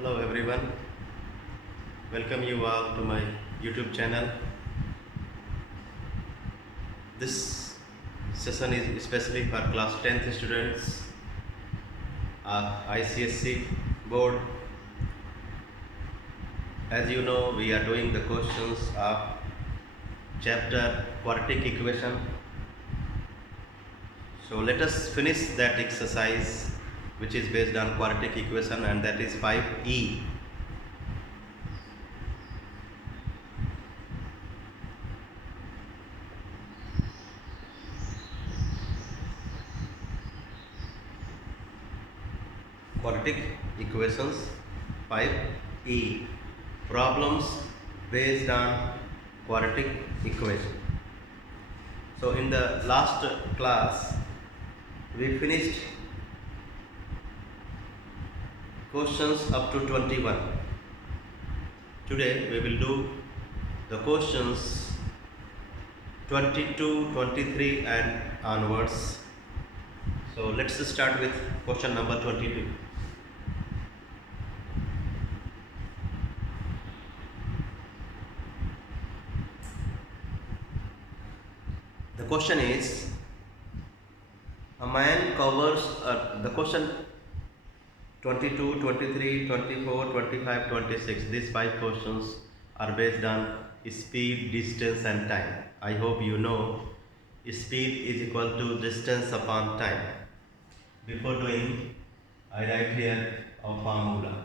Hello everyone, welcome you all to my YouTube channel. This session is especially for class 10th students, ICSC board. As you know, we are doing the questions of chapter quadratic equation. So let us finish that exercise which is based on quadratic equation, and that is 5E. Quadratic equations 5E, problems based on quadratic equation. So in the last class we finished questions up to 21. Today we will do the questions 22, 23 and onwards. So let's start with question number 22. The question is, a man covers the question 22, 23, 24, 25, 26. These 5 questions are based on speed, distance and time. I hope you know speed is equal to distance upon time. Before doing, I write here a formula.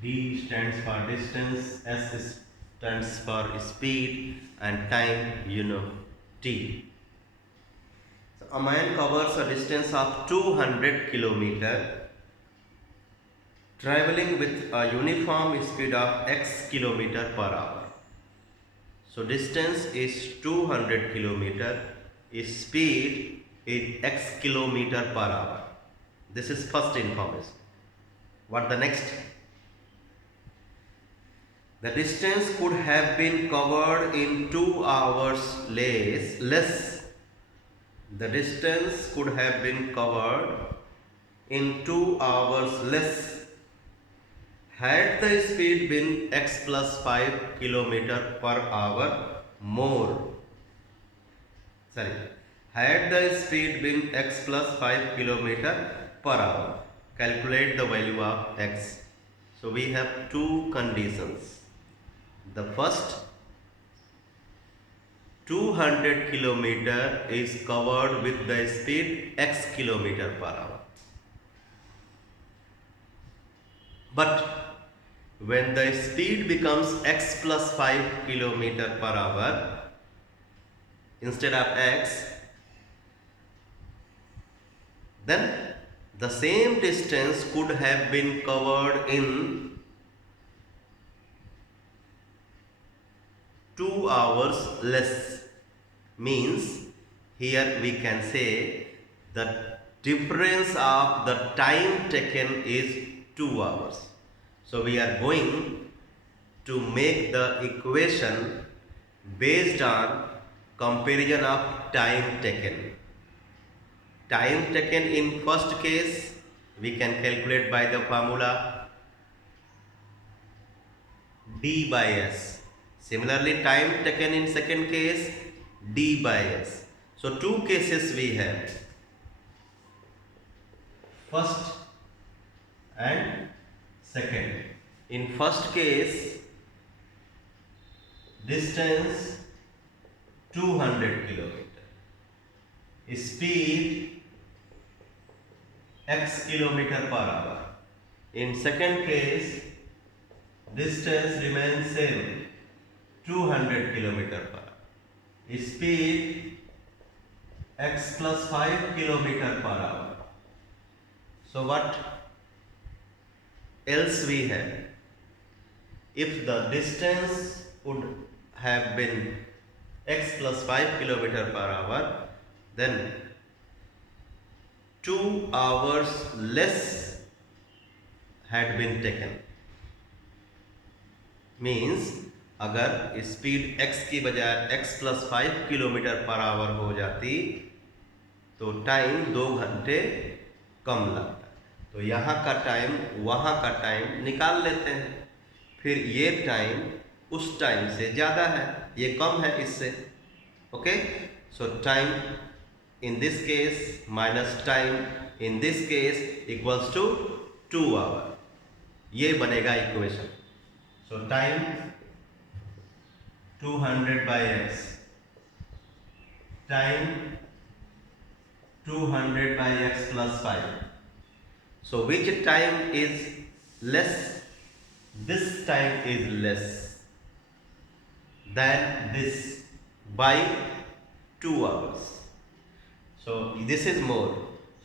D stands for distance, S stands for speed and time, you know, T. So a man covers a distance of 200 km traveling with a uniform speed of x km per hour. So distance is 200 km, speed is x km per hour. This is first information. What the next? The distance could have been covered in 2 hours less. The distance could have been covered in 2 hours less had the speed been x plus 5 km per hour more. Had the speed been x plus 5 km per hour. Calculate the value of x. So we have two conditions. The first, 200 km is covered with the speed x km per hour. But when the speed becomes x plus 5 km per hour instead of x, then the same distance could have been covered in 2 hours less. Means here we can say the difference of the time taken is 2 hours. So we are going to make the equation based on comparison of time taken. Time taken in first case we can calculate by the formula d by s. Similarly, time taken in second case, d by s. So two cases we have, first and second. In first case, distance 200 km, speed x km per hour. In second case, distance remains same, 200 km per hour. Speed x plus 5 km per hour. So what else we have? If the distance would have been x plus 5 km per hour, then 2 hours less had been taken. Means अगर speed x की बजाय x plus 5 kilometre per our हो जाती तो time 2 घंटे कम लगता. तो यहाँ का टाइम वहाँ का टाइम निकाल लेते हैं। फिर ये टाइम उस टाइम से ज़्यादा है, ये कम है इससे। Okay, so time in this case minus time in this case equals to 2 hour. ये बनेगा equation. So time 200 by x, time 200 by x plus 5. So which time is less? This time is less than this by 2 hours. So this is more.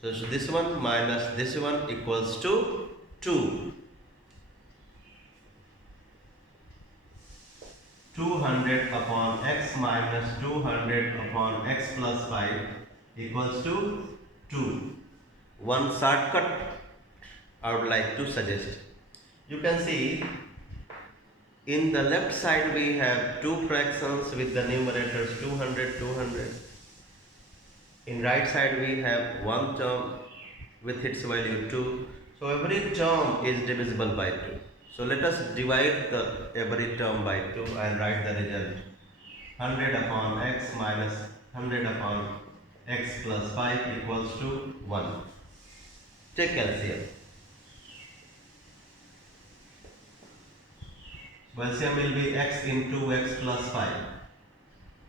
So this one minus this one equals to 2. 200 upon x minus 200 upon x plus 5 equals to 2. One shortcut I would like to suggest. You can see in the left side we have two fractions with the numerators 200, 200. In right side we have one term with its value 2. So every term is divisible by 2. So let us divide the every term by 2 and write the result. 100 upon x minus 100 upon x plus 5 equals to 1. Take LCM. LCM will be x into x plus 5.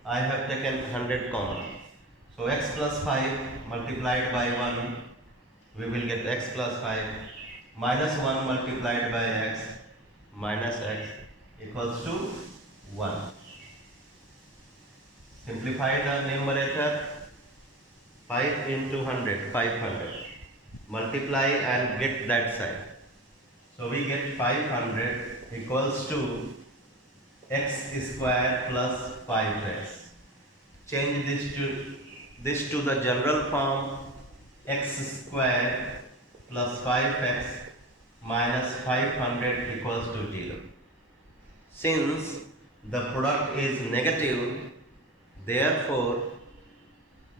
I have taken 100 common. So x plus 5 multiplied by 1, we will get x plus 5 minus 1 multiplied by x minus x equals to 1. Simplify the numerator. 5 into 100, 500. Multiply and get that side. So we get 500 equals to x square plus 5x. Change this to the general form. X square plus 5x minus 500 equals to 0. Since the product is negative, therefore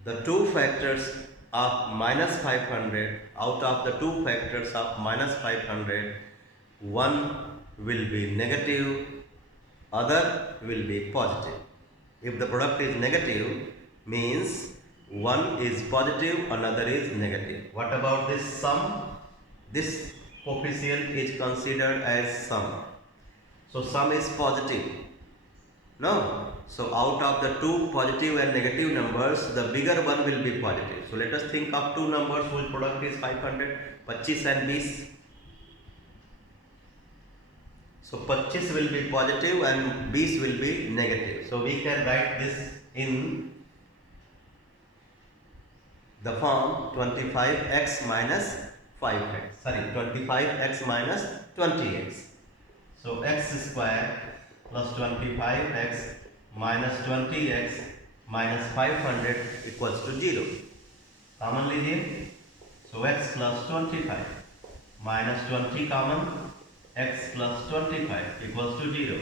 the two factors of minus 500, out of the two factors of minus 500, one will be negative, other will be positive. If the product is negative, means one is positive, another is negative. What about this sum? This coefficient is considered as sum. So sum is positive. No. So out of the two positive and negative numbers, the bigger one will be positive. So let us think of two numbers whose product is 500, 25 and 20. So 25 will be positive and 20 will be negative. So we can write this in the form 25x minus 5x. Sorry, 25x minus 20x. So x square plus 25x minus 20x minus 500 equals to 0. Common लीजिए. So x plus 25 minus 20 common, x plus 25 equals to 0.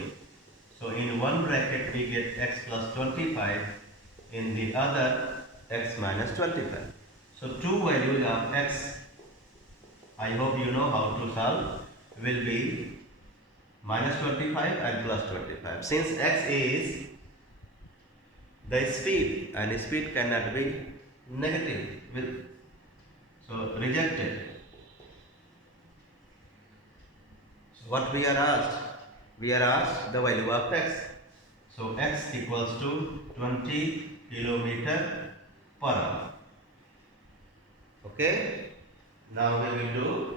So in one bracket we get x plus 25, in the other x minus 25. So two values of x, I hope you know how to solve, will be minus 25 and plus 25. Since x is the speed and speed cannot be negative, so rejected. So what we are asked? We are asked the value of x. So x equals to 20 kilometer per hour. Okay. Now we will do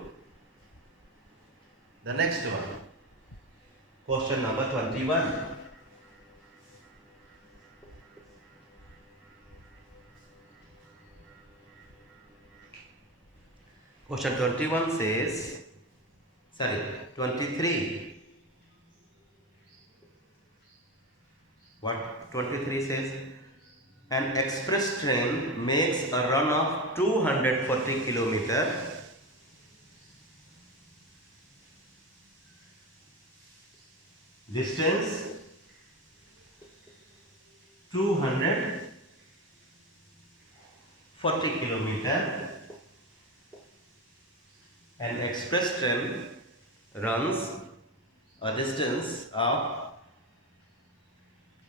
the next one. Question number 21. Question 21 says, 23. What 23 says? An express train makes a run of 240 kilometer distance, 240 kilometer An express train runs a distance of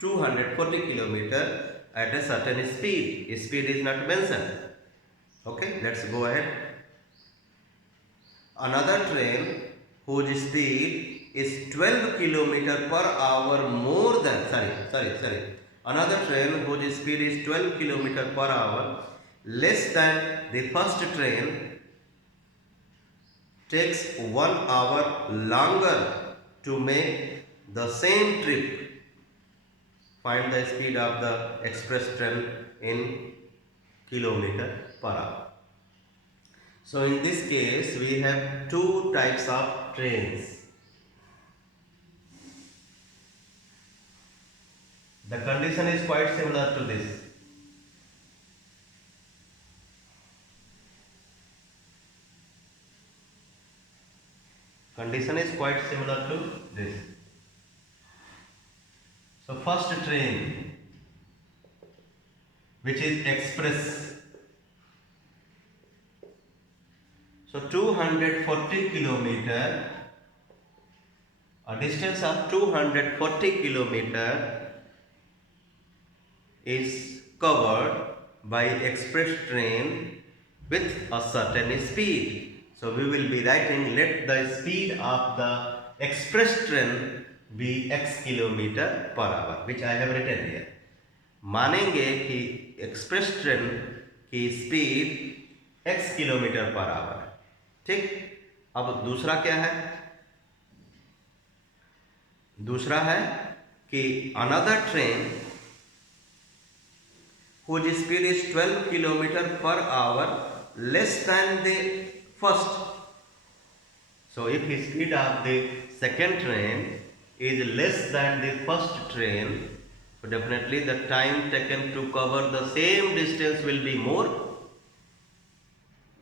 240 kilometer at a certain speed. Speed is not mentioned. Okay, let's go ahead. Another train whose speed is 12 kilometer per hour more than, sorry. Another train whose speed is 12 kilometer per hour less than the first train takes 1 hour longer to make the same trip. Find the speed of the express train in kilometer per hour. So in this case we have two types of trains. The condition is quite similar to this. Condition is quite similar to this. So first train, which is express. So 240 kilometer, a distance of 240 kilometer is covered by express train with a certain speed. So we will be writing, let the speed of the express train be x kilometer per hour, which I have written here. मानेंगे कि express train की speed x kilometre per hour है. ठीक. अब दूसरा क्या है? दूसरा है कि another train whose speed is 12 kilometer per hour less than the first. So if the speed of the second train is less than the first train, so definitely the time taken to cover the same distance will be more.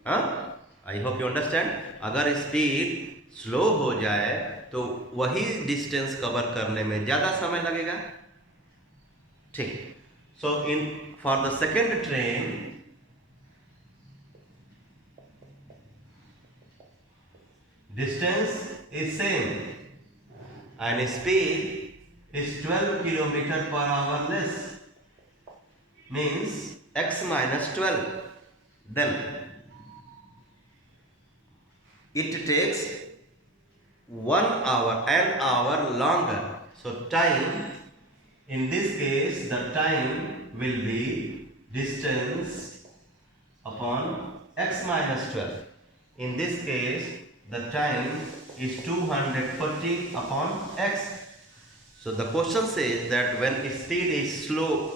I hope you understand. अगर speed slow हो जाए तो वही distance cover करने में ज़्यादा समय लगेगा. ठीक. So for the second train, distance is same and speed is 12 kilometer per hour less, means x minus 12. Then it takes 1 hour longer. So time, in this case the time will be distance upon x minus 12. In this case the time is 240 upon x. So the question says that when speed is slow,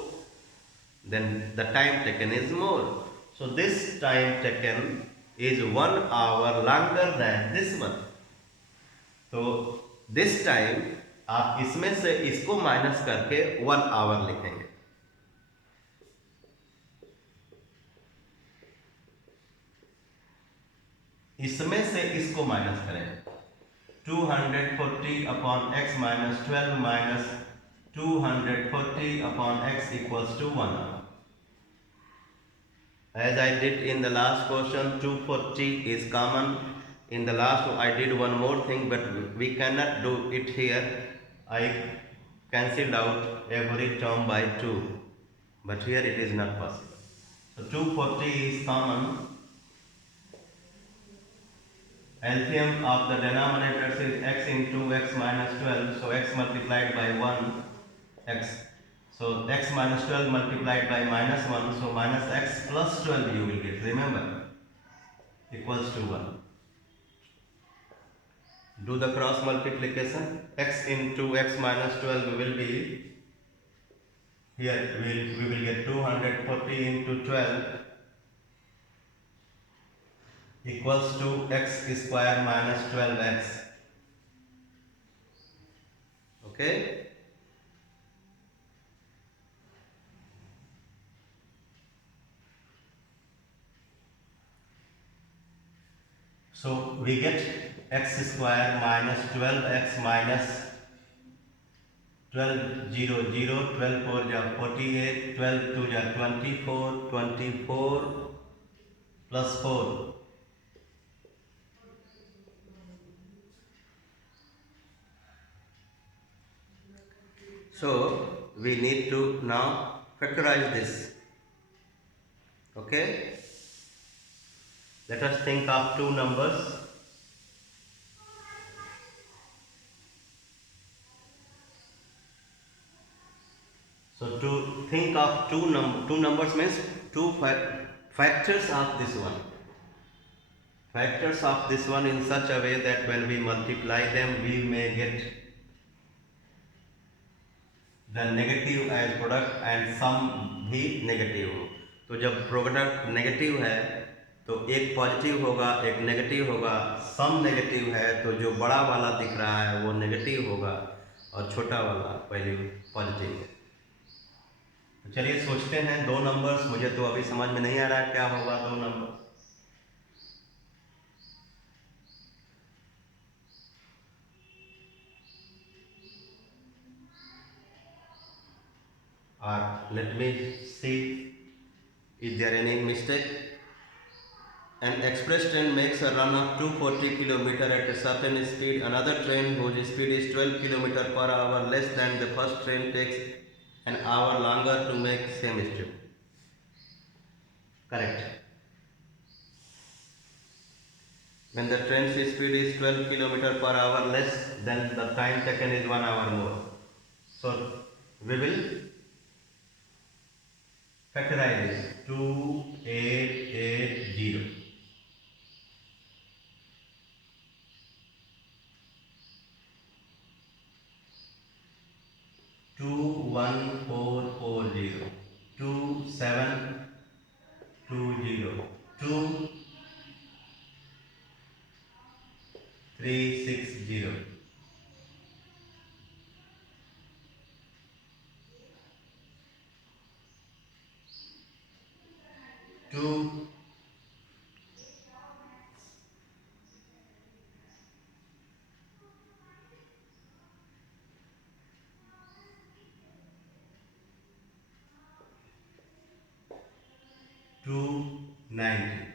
then the time taken is more. So this time taken is 1 hour longer than this one. तो this time आप इसमें से इसको minus करके 1 our लिखेंगे. इसमें से इसको माइनस करें. 240 upon x minus 12 minus 240 upon x equals to 1 hour. As I did in the last question, 240 is common. In the last I did one more thing, but we cannot do it here. I cancelled out every term by 2, but here it is not possible. So 240 is common. LCM of the denominators is x into x minus 12, so x multiplied by 1 x. So x minus 12 multiplied by minus 1, so minus x plus 12 you will get, remember, equals to 1. Do the cross multiplication. X into x minus 12 will be, here we will get 240 into 12 equals to x square minus 12x. Okay. So we get x square minus 12x minus 12 0 0, 12 4 ja 48, 12 2 ja 24, 24 plus 4 So we need to now factorize this. Okay, let us think of two numbers. So to think of two numbers means two factors of this one. Factors of this one in such a way that when we multiply them, we may get the negative as product and sum भी negative हो. तो जब product negative है तो एक positive होगा, एक negative होगा. सम नेगेटिव है तो जो बड़ा वाला दिख रहा है वो नेगेटिव होगा और छोटा वाला पहले पॉजिटिव है. तो चलिए सोचते हैं दो नंबर्स. मुझे तो अभी समझ में नहीं आ रहा क्या होगा दो number. Let me see is there any mistake. An express train makes a run of 240 km at a certain speed. Another train whose speed is 12 km per hour less than the first train takes an hour longer to make same trip. Correct. When the train's speed is 12 km per hour less, then the time taken is 1 hour more. So we will factorize this. 2880. 21440, 2720, 2360, 2 290,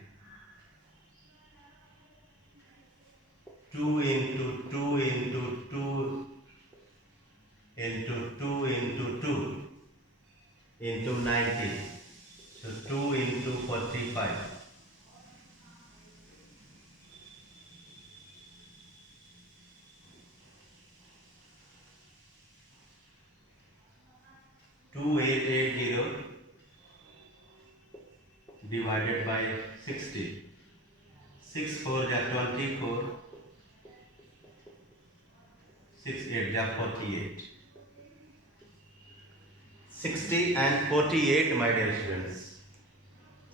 2 into 2 into 2 into 2 into 2 into 90. So 2 into 45. 2880 divided by 60. 6 4 ja 24, 6 8 ja 48. 60 and 48, my dear students.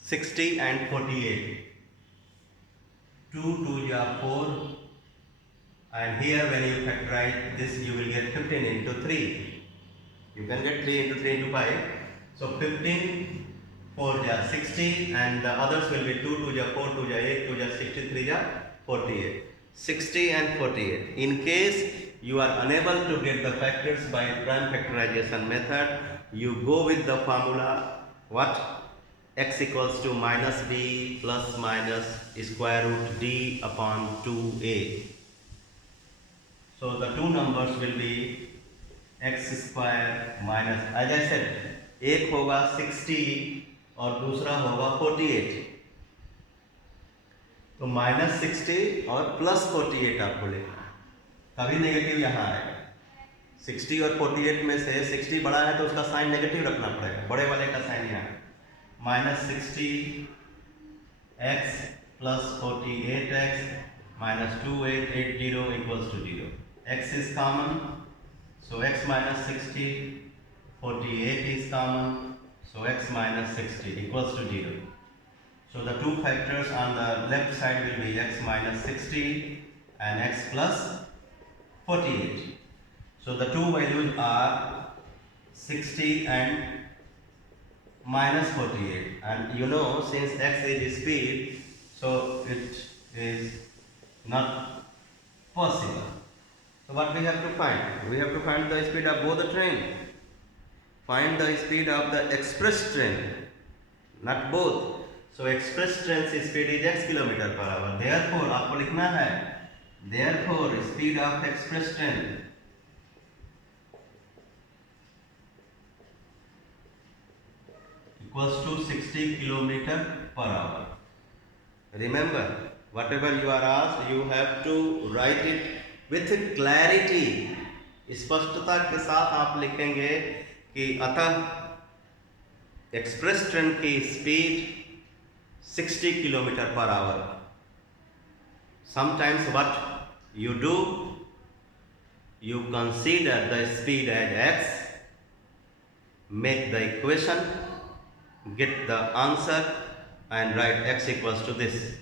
60 and 48. 2 2 ja 4, and here when you factorize this you will get 15 into 3. You can get 3 into 3 into 5. So 15 4 ja 60, and the others will be 2 2 ja 4, 2 ja 8, 2 ja 63 ja 48. 60 and 48. In case you are unable to get the factors by prime factorization method, you go with the formula what? X equals to minus b plus minus square root d upon 2a. So the two numbers will be x square minus, as I said, एक होगा 60 और दूसरा होगा 48. तो minus 60 और plus 48 आपको लेना है, तभी नेगेटिव यहाँ आएगा. 60 और 48 में से 60 बड़ा है तो उसका साइन नेगेटिव रखना पड़ेगा, बड़े वाले का साइन यहाँ है. Minus 60 x plus 48 x minus 2880 equals to 0. X is common, so x minus 60, 48 is common, so x minus 60 equals to 0. So the two factors on the left side will be x minus 60 and x plus 48. So the two values are 60 and minus 48, and you know since x is speed, so it is not possible. So what we have to find? We have to find the speed of both the train. Find the speed of the express train, not both. So express train's speed is x kilometer per hour. Therefore आपको लिखना है, therefore speed of express train equals to 60 kilometer per hour. Remember, whatever you are asked, you have to write it with clarity. स्पष्टता के साथ आप लिखेंगे कि अतः एक्सप्रेस ट्रेन की speed 60 kilometre per our. Sometimes what you do, you consider the speed as x, make the equation, get the answer and write x equals to this.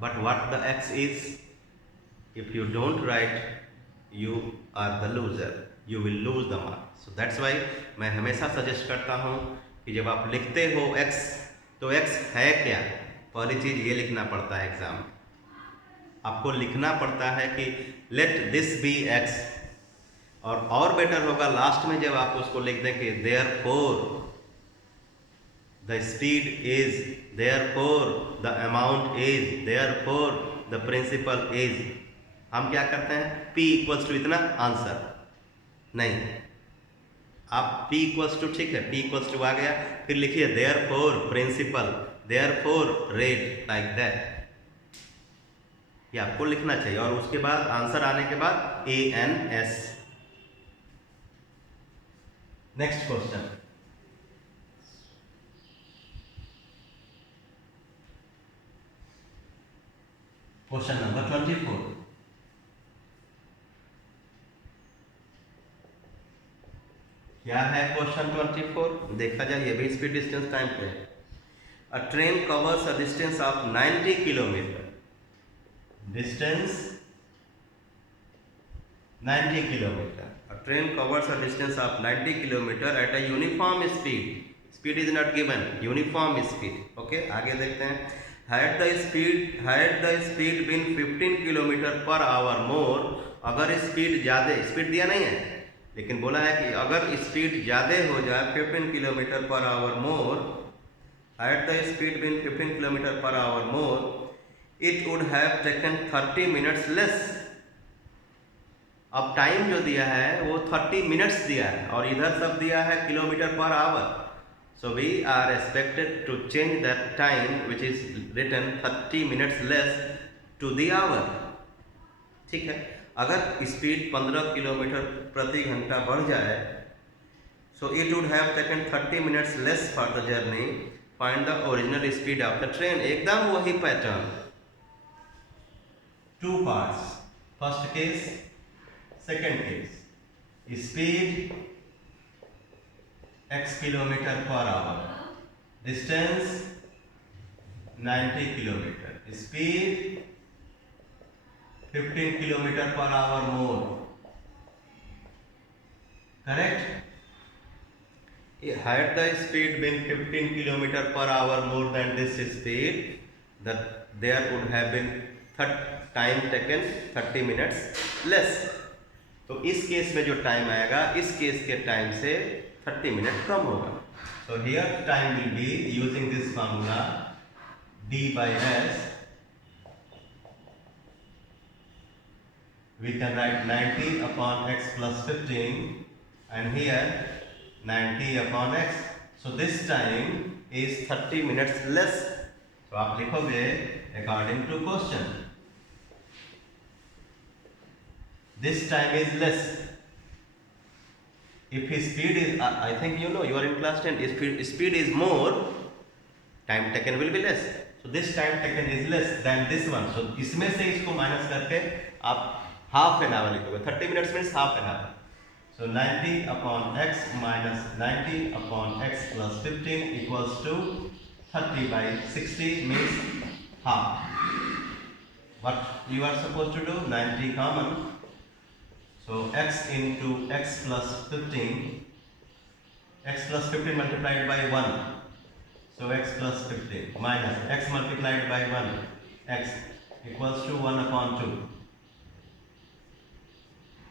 But what the x is, if you don't write, you are the loser. You will lose the mark. So that's why मैं हमेशा suggest करता हूँ कि जब आप लिखते हो x, तो x है क्या, पहली चीज़ ये लिखना पड़ता है. एग्जाम में आपको लिखना पड़ता है कि लेट दिस बी x, और बेटर होगा लास्ट में जब आप उसको लिख दें कि therefore the speed is, therefore the amount is, therefore the principal is. हम क्या करते हैं, P इक्वल्स टू इतना आंसर नहीं. आप P इक्वल्स टू, ठीक है, P इक्वल्स टू आ गया, फिर लिखिए therefore principal, therefore rate, like that. ये आपको लिखना चाहिए. और उसके बाद आंसर आने के बाद ANS. Next question. Question number 24. क्या है क्वेश्चन 24? देखा जाए, ये भी स्पीड डिस्टेंस टाइम पे है. A train covers a distance of 90 kilometre. Distance 90 kilometre. A train covers a distance of 90 kilometre at a uniform speed. Speed is not given, uniform speed. Okay, आगे देखते हैं. Had the speed been 15 kilometre per hour more. अगर speed ज़्यादा, speed दिया नहीं है लेकिन बोला है कि अगर स्पीड ज़्यादा हो जाए 15 kilometre per hour more, had the speed been 15 kilometre per hour more, it would have taken 30 minutes less. अब टाइम जो दिया है वो 30 मिनट्स दिया है और इधर सब दिया है kilometre per hour. So we are expected to change that time which is written 30 minutes less to the hour. ठीक है, अगर स्पीड 15 किलोमीटर प्रति घंटा बढ़ जाए, so it would have taken 30 minutes less for the journey. Find the original speed of the train. एकदम वही pattern. 2 parts. First case, second case. Speed x kilometre per our, distance 90 kilometre, speed 15 kilometre per hour more. Correct. Had the speed been 15 kilometer per hour more than this speed, that there would have been time taken 30 minutes less. तो इस case में जो time आएगा, इस case के time से 30 minute कम होगा. So here time will be using this formula d by s. We can write 90 upon x plus 15 and here 90 upon x. So this time is 30 minutes less. So आप लिखोगे according to question. This time is less. If his speed is, I think you know, you are in class 10. If speed is more, time taken will be less. So this time taken is less than this one. So इसमें से इसको minus करके आप half an hour लिखोगे. 30 minutes means half an hour. So 90 upon x minus 90 upon x plus 15 equals to 30 by 60 means half. What you are suppose to do, 90 common, so x into x plus 15 multiplied by 1, so x plus 15 minus x multiplied by 1, x equals to 1 upon 2.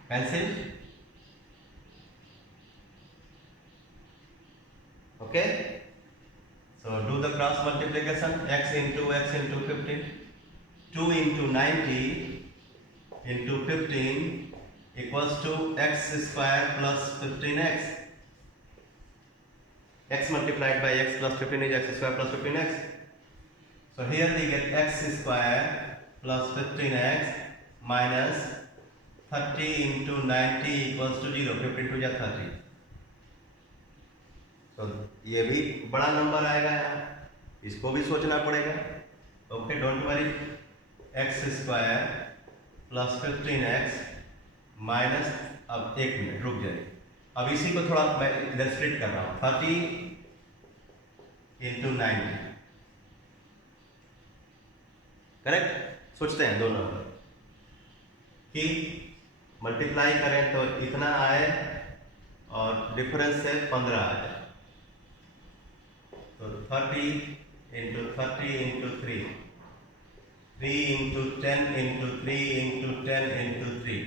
Cancel. Okay, so do the cross multiplication. X into 15, 2 into 90 into 15 equals to x square plus 15x. x multiplied by x plus 15 is x square plus 15x. So here we get x square plus 15x minus 30 into 90 equals to 0. 15 to 30. तो ये भी बड़ा number आएगा यहाँ, इसको भी सोचना पड़ेगा. Okay, don't worry. X square plus 15x minus, अब एक मिनट रुक जाइए, अब इसी को थोड़ा मैं इधर स्प्लिट कर रहा हूँ. 30 इंटू 90, करेक्ट. सोचते हैं दो नंबर कि मल्टीप्लाई करें तो इतना आए और डिफरेंस से 15 आ जाए. तो 30 into 30 into 3, 3 into 10 into 3 into 10 into 3.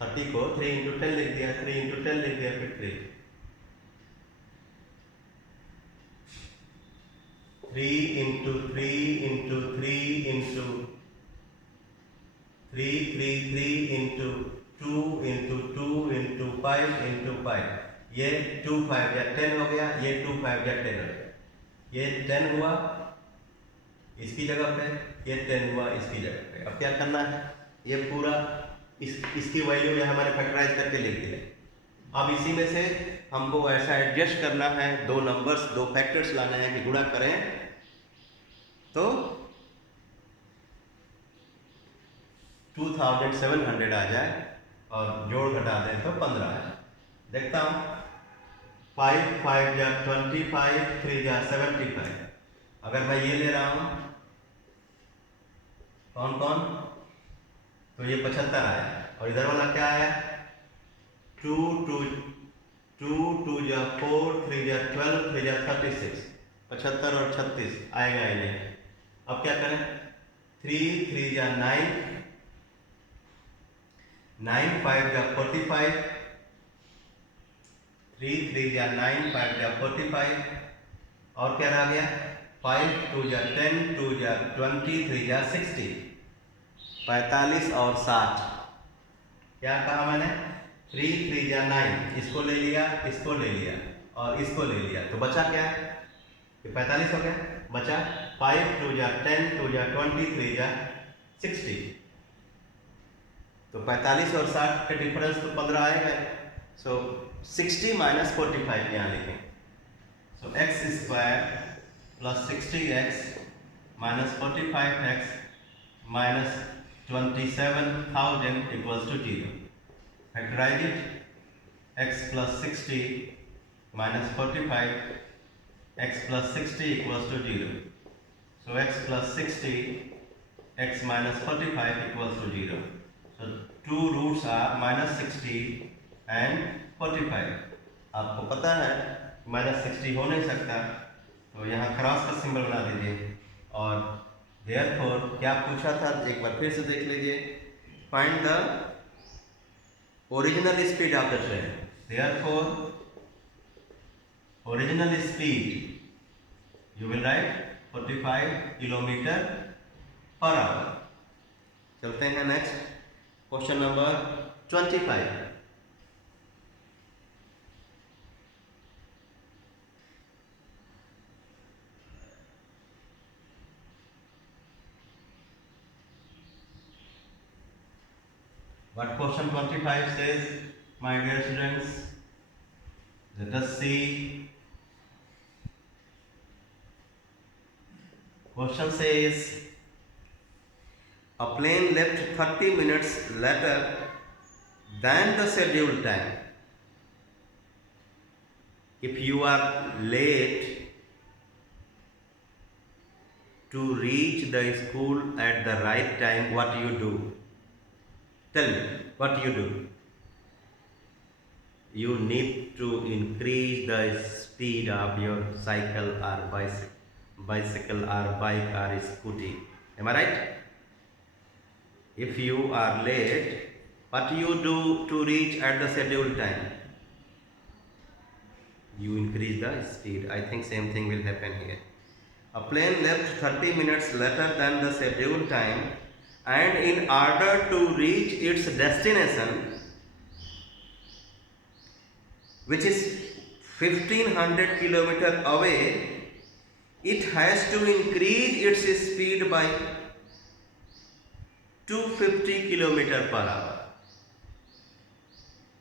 30 को 3 इंटू 10 लिख दिया, 3 इंटू 10 लिख दिया, फिर 3 into 3 into 3 into 3 into 2 into 2 into 5 into 5. ये 2 5 या 10 हो गया, ये 2 5 या 10 हो गया. ये 10 हुआ इसकी जगह पे, ये 10 हुआ इसकी जगह पे. अब क्या करना है, ये पूरा इसकी वैल्यू ये हमारे फैक्टराइज करके लिख दिया. अब इसी में से हमको ऐसा एडजस्ट करना है, दो नंबर्स, दो फैक्टर्स लाना है कि गुणा करें तो 2700 आ जाए और जोड़ घटा दें तो 15 आ जाए. देखता हूँ. 5 5 या 25, 3 या 75. अगर मैं ये ले रहा हूँ कौन कौन, तो ये 75 आया. और इधर वाला क्या आया, 2 2 2 या 4, 3 या 12, 3 या 36. 75 और 36 आएगा ही नहीं. अब क्या करें, 3 3 या 9, 9 5 या 45, 3 3 या 9 5 या 45. और क्या रह गया, 5 2 या 10, 2 या 20, 3 या 60. 45 और 60. क्या कहा मैंने, 3 3 या 9, इसको ले लिया, इसको ले लिया और इसको ले लिया, तो बचा क्या, 45 हो गया. बचा 5 2 या 10, 2 या 20, 3 या 60. तो 45 और 60 का डिफरेंस तो 15 आएगा. सो 60 माइनस 45 यहाँ लिखें. So x square plus 60x minus 45x minus 27,000 equals to 0. Factorize it. X plus 60 minus 45, x plus 60 equals to 0. So x plus 60, x minus 45 equals to 0. So two roots are minus 60 and 45. आपको पता है minus 60 हो नहीं सकता, तो यहाँ cross का symbol बना दीजिए. और Therefore, क्या पूछा था, एक बार फिर से देख लीजिए. Find the original speed of the train. Therefore, original speed you will write 45 kilometre per our. चलते हैं next, question number 25. What question 25 says, my dear students? Let us see. Question says, a plane left 30 minutes later than the scheduled time. If you are late to reach the school at the right time, what you do? Tell me, what you do? You need to increase the speed of your cycle or bicycle or bike or scooty. Am I right? If you are late, what you do to reach at the scheduled time? You increase the speed. I think same thing will happen here. A plane left 30 minutes later than the scheduled time, and in order to reach its destination, which is 1500 kilometer away, it has to increase its speed by 250 kilometer per hour.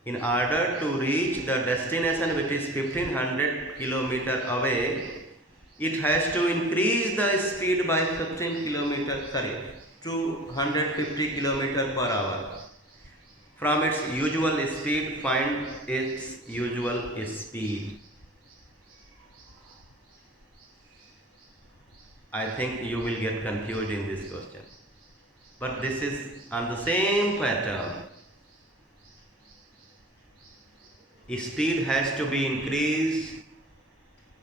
In order to reach the destination which is 1500 kilometer away, it has to increase the speed by 250 kilometer per hour. From its usual speed, find its usual speed. I think you will get confused in this question. But this is on the same pattern. Speed has to be increased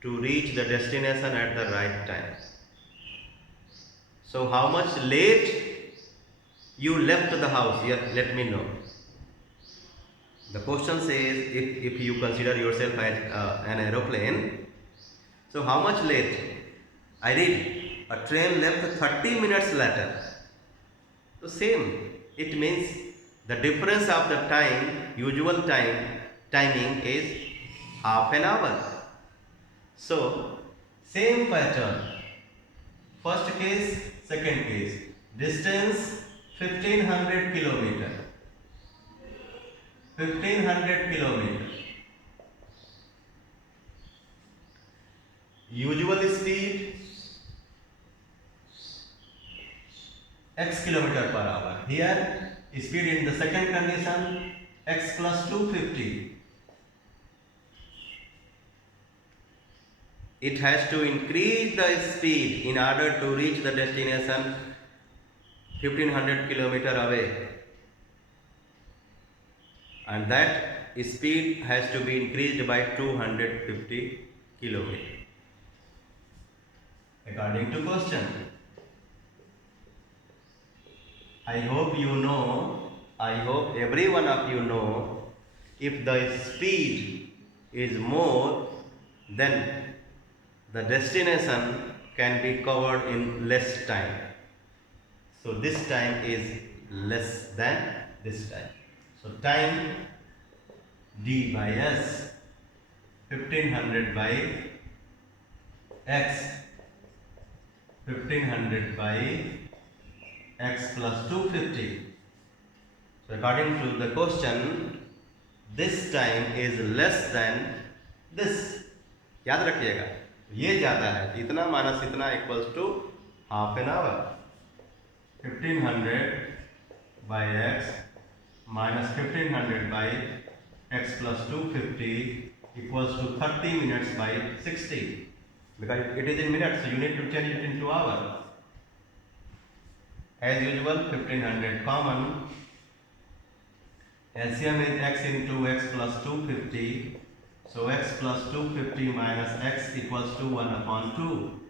to reach the destination at the right time. So how much late you left the house? Yeah, let me know. The question says if you consider yourself as an aeroplane, so how much late? I read a train left 30 minutes later. So same, it means the difference of the time, usual timing is half an hour. So same pattern. First case, second case. Distance 1500 kilometer. 1500 kilometer. Usual speed x kilometer per hour. Here speed in the second condition x plus 250. It has to increase the speed in order to reach the destination 1500 kilometer away, and that speed has to be increased by 250 kilometers. According to question, I hope every one of you know, if the speed is more, then the destination can be covered in less time. So this time is less than this time. So time d by s, 1500 by x, 1500 by x plus 250. So according to the question, this time is less than this. याद रखिएगा, ये ज़्यादा है, इतना minus इतना equals to half an hour. 1500 by x minus 1500 by x plus 250 equals to 30 minutes by 60. Because it is in minutes, so you need to change it into hour. As usual, 1500 common. LCM is x into x plus 250. So x plus 250 minus x equals to 1 upon 2.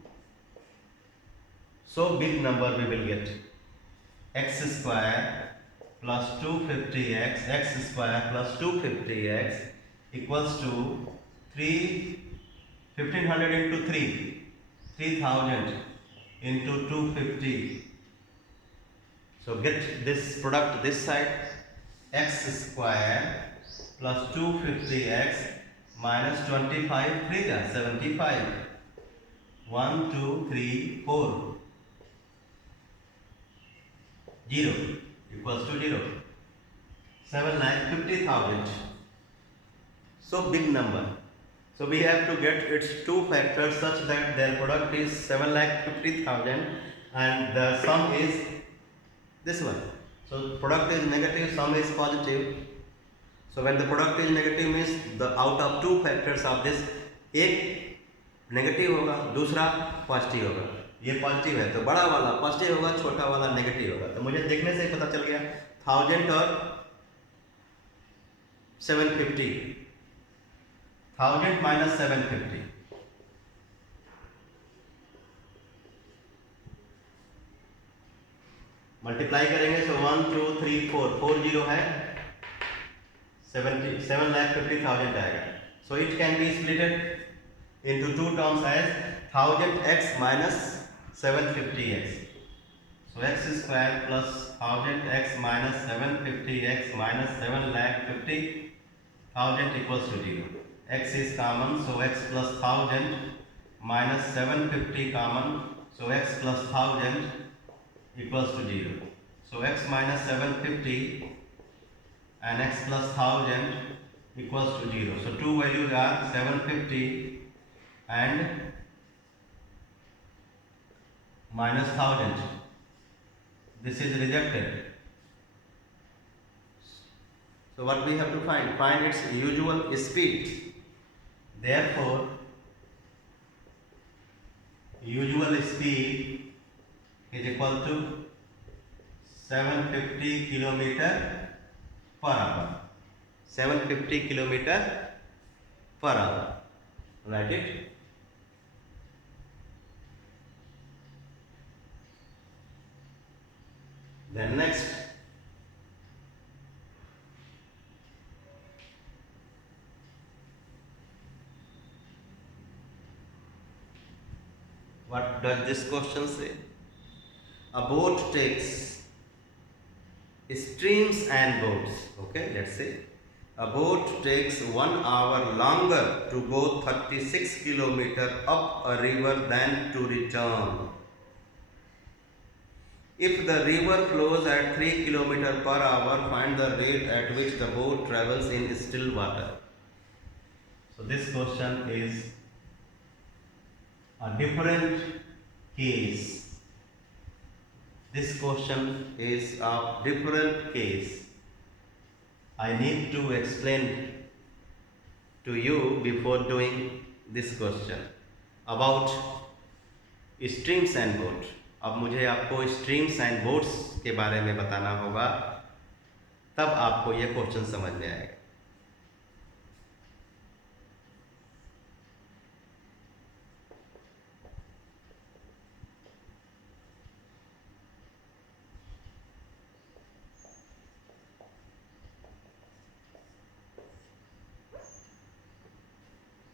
So big number we will get. X square plus 250x, x square plus 250x equals to 1500 into 3000 into 250. So get this product this side, x square plus 250x minus 25, 3 75. 1, 2, 3, 4. 0 equals to 0. 7,50,000. So big number. So we have to get its two factors such that their product is 7,50,000 and the sum is this one. So product is negative, sum is positive. So when the product is negative means the out of two factors of this, एक negative होगा, दूसरा positive होगा. ये positive है तो बड़ा वाला positive होगा, छोटा वाला नेगेटिव होगा. तो मुझे देखने से ही पता चल गया 1000 और 750. 1000 minus 750. मल्टीप्लाई करेंगे तो 1 2 3 4 4 जीरो है 7,50,000 आएगा. So it can be splitted into two terms as 1000x minus 750x. So x square plus 1000x minus 750x minus 7,50,000 equals to 0. x is common, so x plus 1000 minus 750 common, so x plus 1000 equals to 0. So x minus 750 and x plus 1000 equals to 0. So two values are 750 and minus 1000. This is rejected. So what we have to find? Find its usual speed. Therefore, usual speed is equal to 750 kilometer per hour. 750 kilometer per hour. Write it. Then next, what does this question say? A boat takes streams and boats. Okay, let's say a boat takes 1 hour longer to go 36 kilometers up a river than to return. If the river flows at 3 kilometers per hour, find the rate at which the boat travels in still water. So this question is a different case. This question is a different case. I need to explain to you before doing this question about streams and boats. अब मुझे आपको streams and boats के बारे में बताना होगा, तब आपको ये क्वेश्चन समझ में आएगा.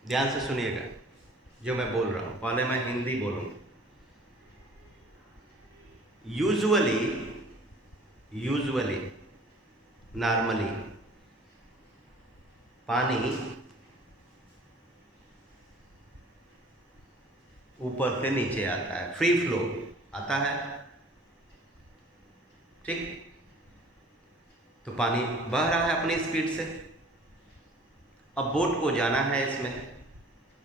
ध्यान से सुनिएगा जो मैं बोल रहा हूं. पहले मैं हिंदी बोलूंगा. यूजुअली नॉर्मली पानी ऊपर से नीचे आता है, फ्री फ्लो आता है. ठीक, तो पानी बह रहा है अपनी स्पीड से. अब बोट को जाना है इसमें.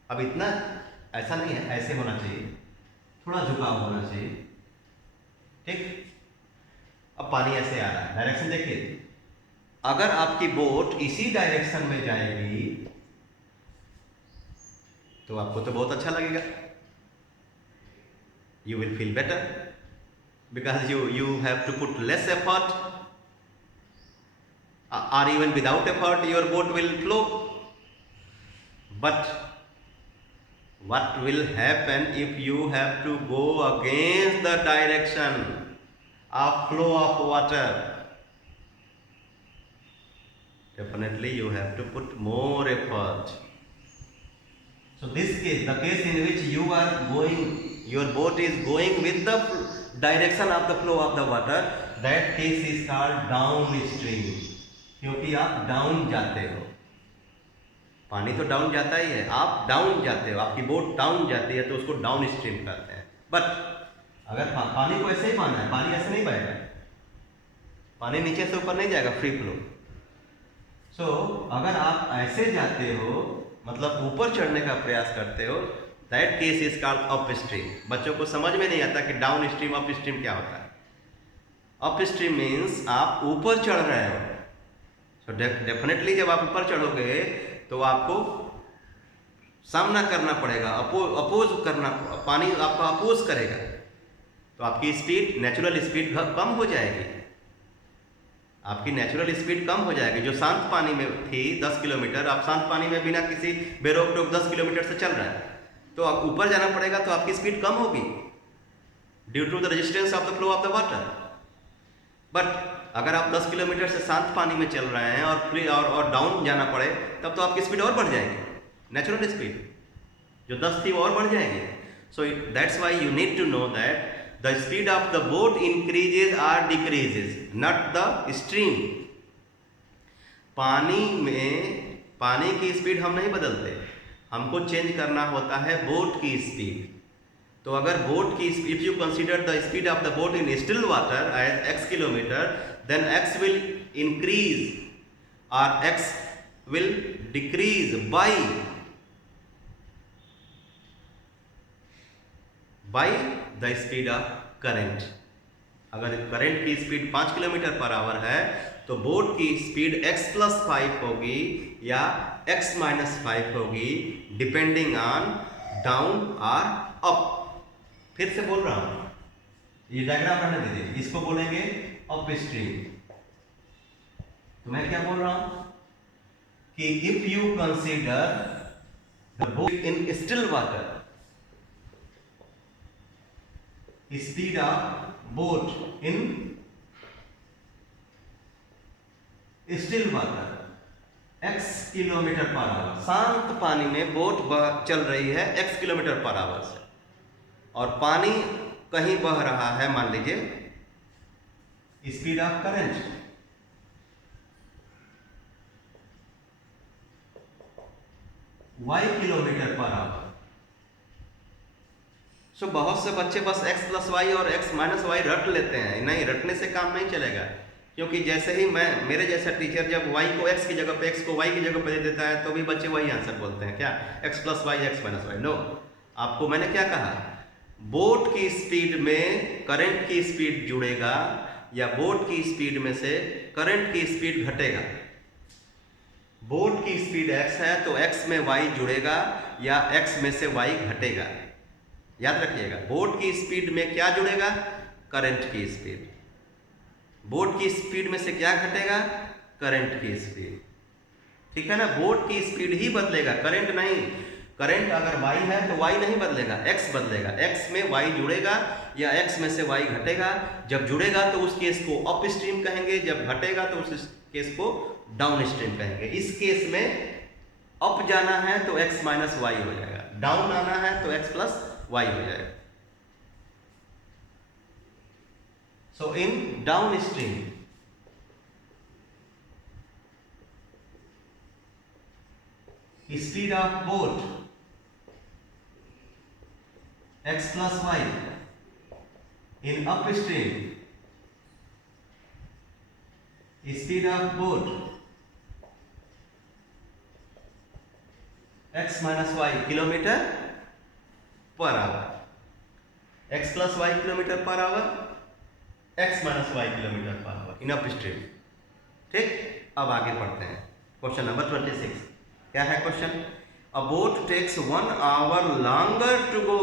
अब इतना ऐसा नहीं है, ऐसे होना चाहिए, थोड़ा झुकाव होना चाहिए. ठीक, अब पानी ऐसे आ रहा है, डायरेक्शन देखिए. अगर आपकी बोट इसी डायरेक्शन में जाएगी तो आपको तो बहुत अच्छा लगेगा. You will feel better because you have to put less effort, or even without effort your boat will flow. But what will happen if you have to go against the direction of flow of water? Definitely you have to put more effort. So this case, the case in which you are going, your boat is going with the direction of the flow of the water, that case is called downstream. क्योंकि आप down जाते हो. पानी तो down जाता ही है, आप down जाते हो, आपकी बोट डाउन जाती है तो उसको डाउन स्ट्रीम कहते हैं. बट अगर पानी को ऐसे ही पाना है, पानी ऐसे नहीं बहेगा, पानी नीचे से ऊपर नहीं जाएगा, फ्री फ्लो. सो अगर आप ऐसे जाते हो, मतलब ऊपर चढ़ने का प्रयास करते हो, that case is called up stream. बच्चों को समझ में नहीं आता कि डाउन स्ट्रीम अप स्ट्रीम क्या होता है. अप स्ट्रीम मीन्स आप ऊपर चढ़ रहे हो. सो डेफिनेटली जब आप ऊपर चढ़ोगे तो आपको सामना करना पड़ेगा, अपोज करना, पानी आपका अपोज करेगा, तो आपकी स्पीड, नेचुरल स्पीड कम हो जाएगी. आपकी नेचुरल स्पीड कम हो जाएगी. जो शांत पानी में थी 10 किलोमीटर, आप शांत पानी में बिना किसी बेरोक टोक 10 किलोमीटर से चल रहे हैं, तो आप ऊपर जाना पड़ेगा, तो आपकी स्पीड कम होगी due to the resistance of the flow of the water. But अगर आप 10 किलोमीटर से शांत पानी में चल रहे हैं और फ्री और डाउन जाना पड़े, तब तो आपकी स्पीड और बढ़ जाएगी. नेचुरल स्पीड जो 10 थी वो और बढ़ जाएगी. So that's why you need to know that the speed of the boat increases और डिक्रीजेज, नॉट द स्ट्रीम. पानी की स्पीड हम नहीं बदलते, हमको चेंज करना होता है बोट की स्पीड। तो अगर बोट की speed, if you consider the speed of the boat in still water as x kilometre, then x will increase और x will decrease by the speed of current. अगर current की speed 5 kilometre per hour है तो boat की speed x+5 होगी या x-5 होगी, depending on down और अप। फिर से बोल रहा हूं, ये डायग्राम रहने दीजिए, इसको बोलेंगे अप स्ट्रीम। तो मैं क्या बोल रहा हूं कि if you consider the boat in still water, speed of boat in still water x kilometre per our, शांत पानी में बोट चल रही है x किलोमीटर पर आवर से, और पानी कहीं बह रहा है, मान लीजिए speed of current y kilometre per hour. So बहुत से बच्चे बस x+y और x-y रट लेते हैं। नहीं, रटने से काम नहीं चलेगा, क्योंकि जैसे ही मेरे जैसा टीचर जब y को x की जगह पे, x को y की जगह पे दे देता है तो भी बच्चे वही आंसर बोलते हैं, क्या x+y x-y। नो, आपको मैंने क्या कहा, बोट की स्पीड में करंट की स्पीड जुड़ेगा या बोट की स्पीड में से करंट की स्पीड घटेगा। बोट की स्पीड x है तो x में y जुड़ेगा या x में से y घटेगा। याद रखिएगा, बोट की स्पीड में क्या जुड़ेगा, करंट की स्पीड। बोट की स्पीड में से क्या घटेगा, करंट की स्पीड। ठीक है ना, बोट की स्पीड ही बदलेगा, करंट नहीं। करंट अगर y है तो y नहीं बदलेगा, x बदलेगा। x में y जुड़ेगा या x में से y घटेगा। जब जुड़ेगा तो उस केस को अप स्ट्रीम कहेंगे, जब घटेगा तो उस केस को डाउन स्ट्रीम कहेंगे। इस केस में अप जाना है तो x-y हो जाएगा, डाउन आना है तो x+y हो जाएगा। So in downstream, speed of boat x+y, in upstream, speed of boat x-y kilometre per our, x+y kilometre per our, x-y kilometre per our in up stream. ठीक, अब आगे पढ़ते हैं क्वेश्चन नंबर 26। क्या है question, a boat takes 1 hour longer to go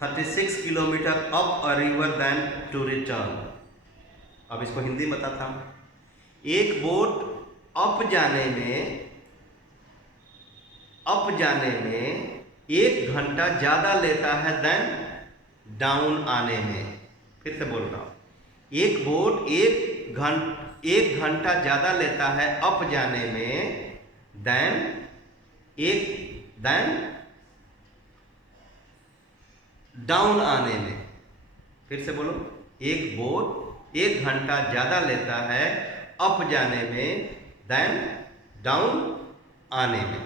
36 kilometres up a river then to return. अब इसको हिंदी में बताता हूं, एक बोट अप जाने में 1 घंटा ज्यादा लेता है देन डाउन आने में। फिर से बोल रहा हूं, एक बोट 1 घंटा ज्यादा लेता है अप जाने में देन डाउन आने में। फिर से बोलो, एक बोट 1 घंटा ज्यादा लेता है अप जाने में देन डाउन आने में।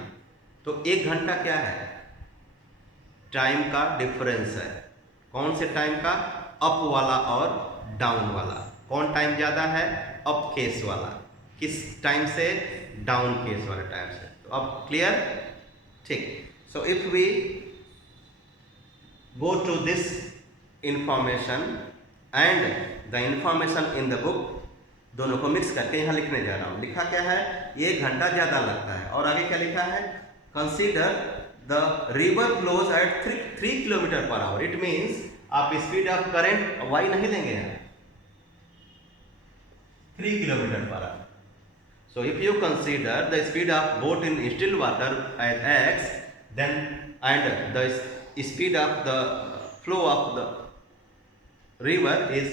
तो 1 घंटा क्या है, टाइम का डिफरेंस है। कौन से टाइम का, अप वाला और डाउन वाला। कौन टाइम ज्यादा है, अप केस वाला। किस टाइम से, डाउन केस वाले टाइम से। तो अब क्लियर, ठीक। So if we go to this information and the information in the book, दोनों को मिक्स करके यहाँ लिखने जा रहा हूँ। लिखा क्या है, 1 घंटा ज्यादा लगता है, और आगे क्या लिखा है, consider the river flows at 3 kilometres per hour. It means आप स्पीड ऑफ करंट y नहीं लेंगे यहाँ, 3 kilometres per hour. So if you consider the speed of boat in still water at x, then and the speed of the flow of the river is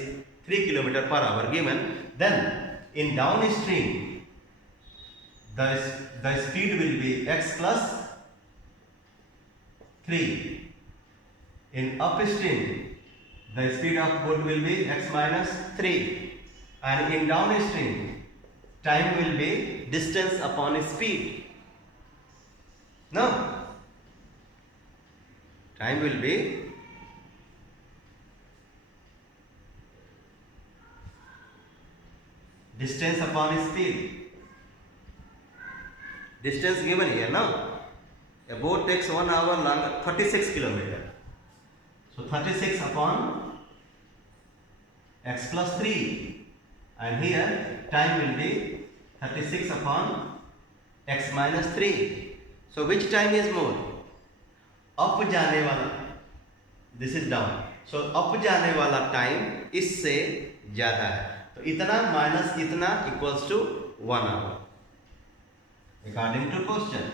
3 kilometres per hour given, then in downstream the speed will be x+3. In upstream the speed of boat will be x-3, and in downstream time will be distance upon speed. No, time will be distance upon speed. Distance given here now. A boat takes 1 hour long, 36 kilometers. So 36 upon x plus 3, and here time will be 36 upon x minus 3. So which time is more? Up जाने वाला, this is down. So up जाने वाला time इससे ज़्यादा है. तो इतना minus इतना equals to 1 hour. According to question.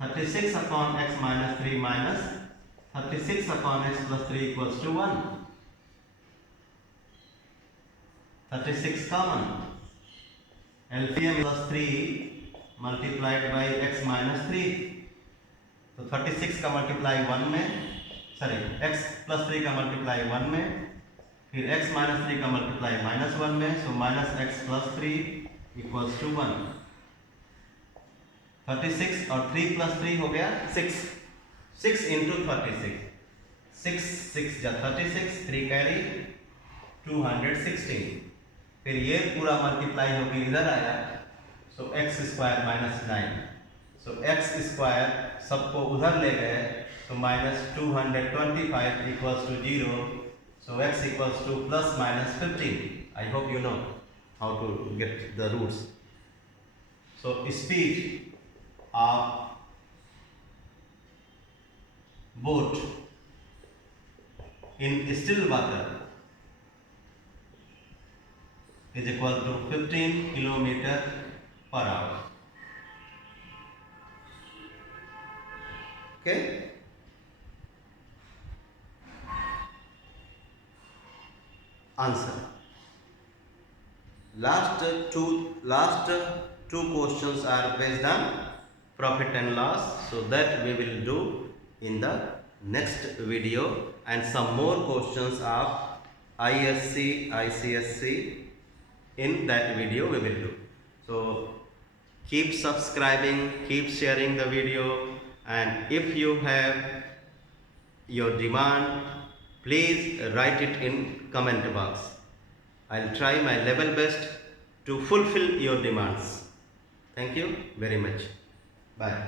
36 upon x minus 3 minus 36 upon x plus 3 equals to 1. 36 common. LCM plus 3 multiplied by x minus 3. तो 36 का मल्टीप्लाई 1 में, सॉरी x plus 3 का मल्टीप्लाई 1 में, फिर x minus 3 का मल्टीप्लाई minus 1 में, so minus x plus 3 equals to 1. 36 और 3 plus 3 हो गया 6. 6 into 36. 6 6 जा 36, 3 कैरी 216. फिर ये पूरा मल्टीप्लाई होकर इधर आया, so x square minus 9. So x square सबको उधर ले गए, तो minus 225 equals to 0. So x equals to plus minus 15. I hope you know how to get the roots. So speed of boat in still water is equal to 15 kilometer per hour. Okay. Answer. Last two questions are based on profit and loss, so that we will do in the next video, and some more questions of ISC, ICSC in that video we will do. So keep subscribing, keep sharing the video, and if you have your demand, please write it in comment box. I'll try my level best to fulfill your demands. Thank you very much. Bye.